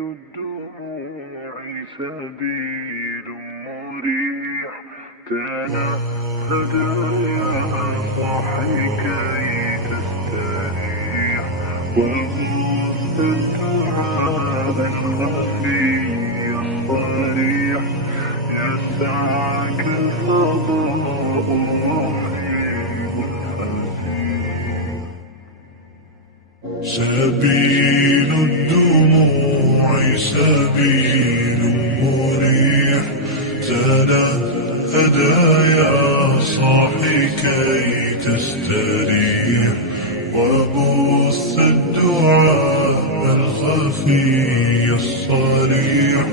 الدموع سبيل مريح تنهد يا صاحي كي تستريح وغص الدعاء الخفي الصريح يسعك الفضاء الرحيم الحزين. سبيل الدموع سبيل مريح تنهد يا صاحي كي تستريح وبث الدعاء الخفي الصريح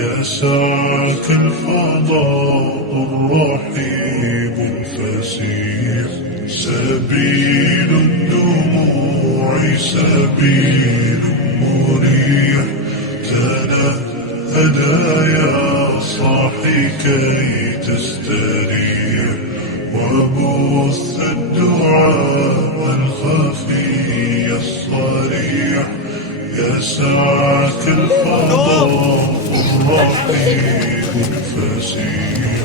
يسعك الفضاء الرحيب الفسيح. سبيل الدموع سبيل مريح تنهد يا صاحي كي تستريح وبث الدعاء الخفي الصريح يسعك الفضاء الرحيم الفسيح.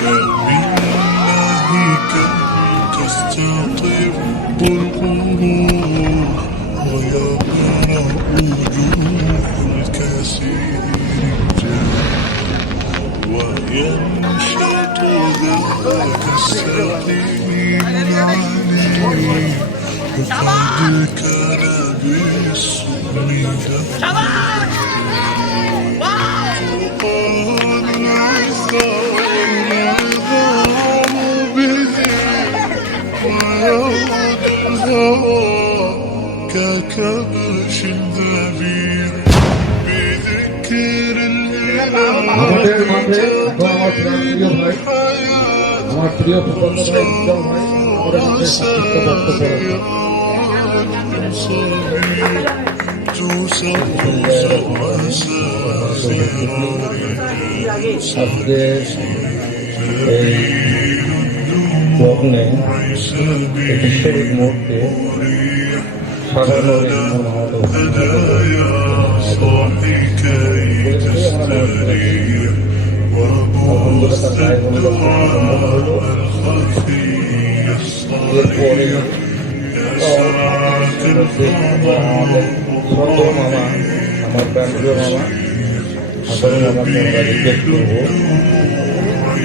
فبالله كم تستطيب القلوب ويقرأ وجوه الكثير وينشط ذاك السليم عليه وقد كان بالسم وقال العظام به ويعود الهوى ككبش ذبيح بذكر الإله تطير الحياة আজকে এই লগ্নে একটি শহীদ মুহূর্তে সাধারণ মামা আমার প্রাণপ্রিয় মামা আসলে আমাকে আমরা রিকোয়েস্ট করবো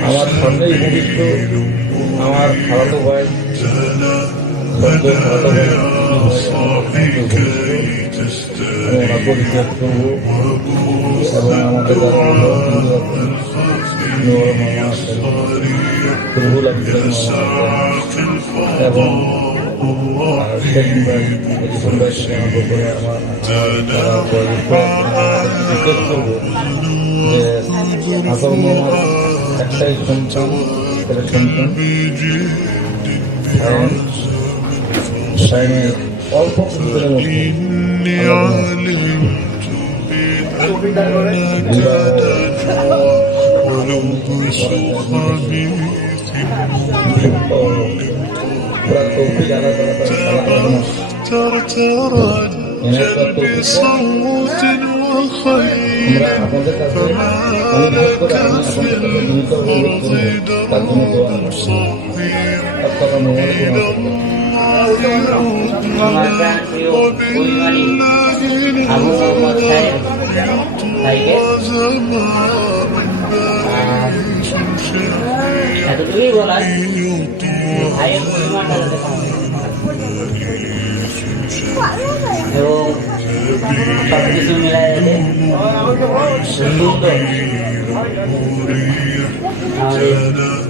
আমার সামনেই উপবিষ্ট আমার খালাতো ভাই খালাতো ভাই ওনাকে রিকোয়েস্ট করবো এবং আমাদের এবং শেখ ভাই আমার ব্যাপারে আমার রিকোয়েস্ট করবো যে আসল মামার একটাই সন্তান ছেলে সন্তান সাইনে অল্প কিছুদিনের মধ্যে তৌফিক আল্লাহ আমরা আপনাদের কাছে অনুরোধ করে আমি আপনাদের কাছে বিনীত অনুরোধ করব তার জন্য দোয়া আসসালামু আলাইকুম। আমার প্রিয় পরিবারী আবু মোহাম্মদ সাহেব ভাইকে এতটুকুই বলার ভাইয়ের পরিমাণটা যাতে কম এবং সবকিছু মিলাই সুন্দর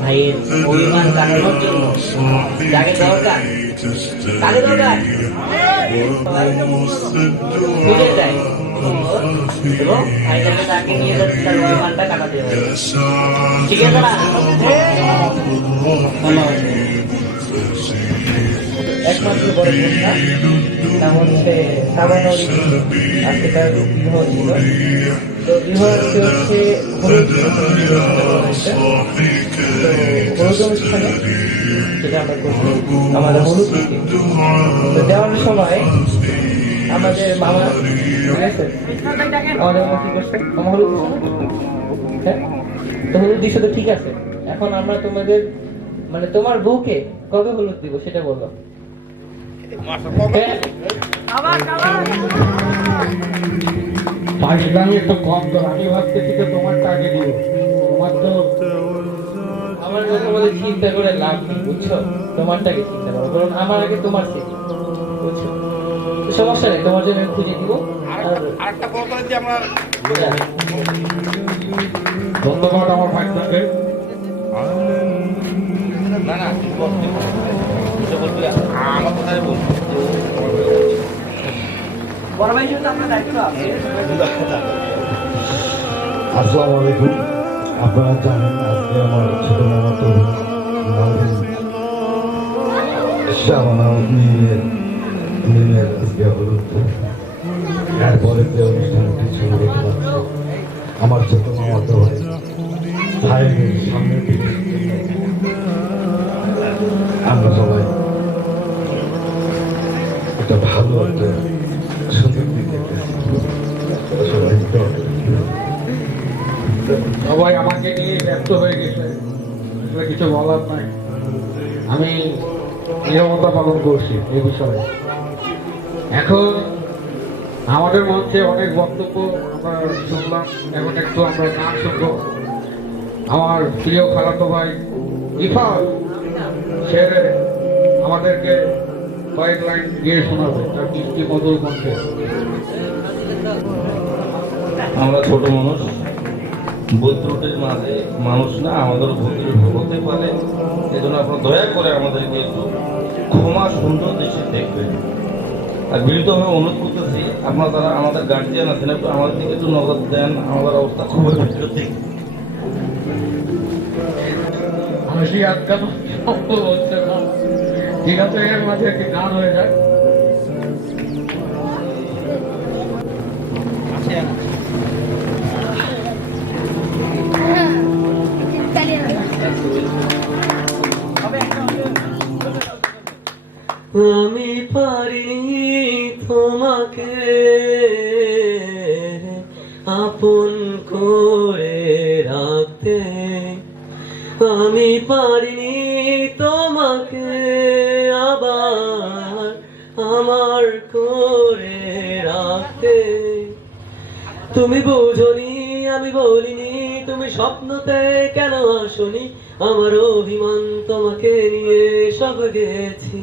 ভাইয়ের অভিমান কাটানোর জন্য যাকে দরকার কাকে দরকার বুঝে যায় এবং ভাইটাকে তাকে নিয়ে যাতে তার অভিমানটা কাটাতে হবে। ঠিক আছে না? ধন্যবাদ। একমাত্র বড় কন্যা তা হচ্ছে সাবানরি, আজকে তার বিবাহ ছিল। তো বিবাহ হচ্ছে হলুদ অনুষ্ঠানে যেটা আমরা করছি আমাদের হলুদ দেওয়ার সময় আমাদের মামা ঠিক আছে আমাদের মামা কি করছে মামা হলুদ দিছে না? হ্যাঁ তো হলুদ দিছে তো ঠিক আছে এখন আমরা তোমাদের মানে তোমার বউকে কবে হলুদ দিব সেটা বলো হ্যাঁ? পাকিস্তানি একটু কম তো আমি ভাবতেছি তো তোমারটা আগে দিব তোমার তো আমার কথা বলে চিন্তা করে লাভ নেই বুঝছো তোমারটাকে চিন্তা করো কারণ আমার আগে তোমার থেকে বুঝছো তো সমস্যা নেই তোমার জন্য আমি খুঁজে দিব আর আরেকটা বড় করে যে আমরা ধন্যবাদ আমার পাকিস্তানকে না না বলতে বলবি আমার কথাই বলবো বড় ভাই জন্য আপনার দায়িত্ব আছে আসসালামু আলাইকুম আপনারা জানেন আজকে আমার ছোট মামা তো শাবানা মিমের আজকে হলুদ এরপরে যে অনুষ্ঠানটি শুরু হতে পারছে আমার ছোট মামা তো ভাইয়ের সামনের দিকে আমরা সবাই একটা ভালো একটা সুন্দর দিক দেখতেছি সবাই তো সবাই আমাকে নিয়ে ব্যস্ত হয়ে গেছে আসলে কিছু বলার নাই আমি নীরবতা পালন করছি এই বিষয়ে এখন আমাদের মধ্যে অনেক বক্তব্য আমরা শুনলাম এখন একটু আমরা গান শুনবো আমার প্রিয় খালাতো ভাই ইফাল সে আমাদেরকে কয়েক লাইন গিয়ে শোনাবে তার মিষ্টি মধুর কণ্ঠে আমরা ছোট মানুষ বৈদ্যুতের মাঝে মানুষ না আমাদের ভুল হতে পারে এজন্য আপনারা দয়া করে আমাদেরকে একটু ক্ষমা সুন্দর দেশে দেখবেন আর বিনীতভাবে অনুরোধ করতেছি আপনারা যারা আমাদের গার্জিয়ান আছেন একটু আমাদের দিকে একটু নজর দেন আমাদের অবস্থা খুবই বিচ্যুতি হাসি আটকানো সম্ভব হচ্ছে না ঠিক আছে এর মাঝে একটি গান হয়ে যায় আমি পারিনি তোমাকে আপন করে রাখতে আমি পারিনি তোমাকে আবার আমার করে রাখতে তুমি বোঝনি আমি বলিনি তুমি স্বপ্নতে কেন আসনি আমার অভিমান তোমাকে নিয়ে সব গেছি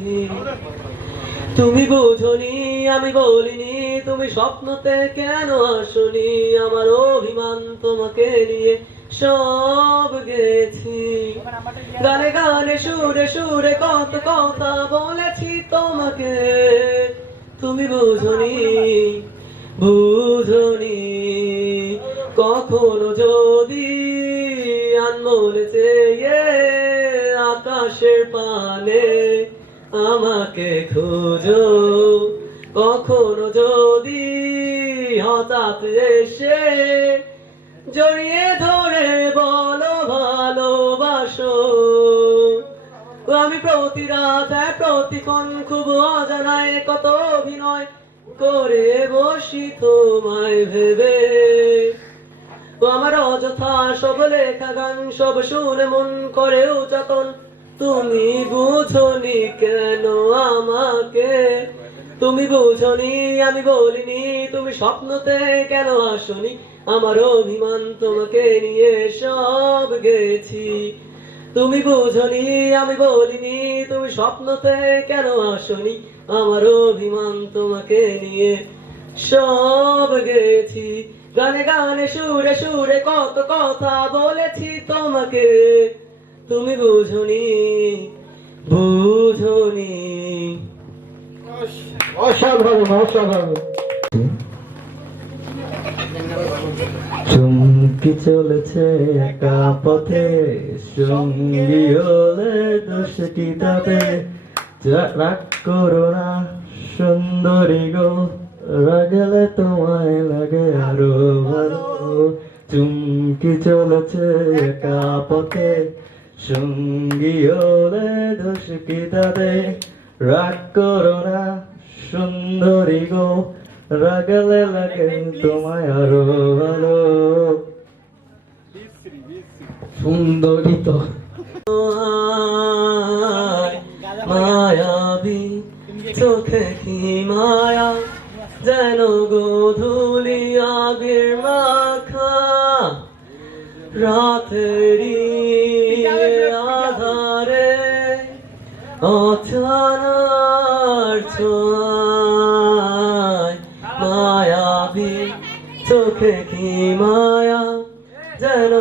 তুমি বোঝনি আমি বলিনি তুমি স্বপ্নতে কেন আসনি আমার অভিমান তোমাকে নিয়ে সব গেছি গানে গানে সুরে সুরে কত কথা বলেছি তোমাকে তুমি বোঝনি বুঝনি কখনো যদি আনমোল চেয়ে আকাশের পানে আমাকে খোঁজো কখনো যদি হঠাৎ এসে জড়িয়ে ধরে বলো ভালোবাসো আমি প্রতি রাতে প্রতিক্ষণ খুব অজানায় কত অভিনয় করে বসি তোমায় ভেবে আমার অযথা সব লেখা গান সব শুনে মন করেও যতন তুমি বুঝনি কেন আমাকে তুমি বুঝনি আমি বলিনি তুমি স্বপ্নতে কেন আসনি আমার অভিমান তোমাকে নিয়ে সব গেছি তুমি বুঝনি আমি বলিনি তুমি স্বপ্নতে কেন আসনি আমার অভিমান তোমাকে নিয়ে সব গেছি গানে গানে সুরে সুরে কত কথা বলেছি তোমাকে তুমি বুঝনি বুঝনি অসাধারণ অসাধারণ চুমকি চলেছে একা পথে সঙ্গী হলে দোষ কি তাতে রাগ করো না সুন্দরী গো রাগলে তোমায় লাগে আরো ভালো চুমকি চলেছে একা পথে সঙ্গী হলে দোষ কি তাতে রাগ করো না সুন্দরী গো রাগালে লাগে তোমায় আরো ভালো সুন্দরী তো মায়াবী চোখে কি মায়া যেন গোধূলি আবির মাখা রাতেরি আধারে অচানার ছোঁয়ায় মায়াবী চোখে কি মায়া যেন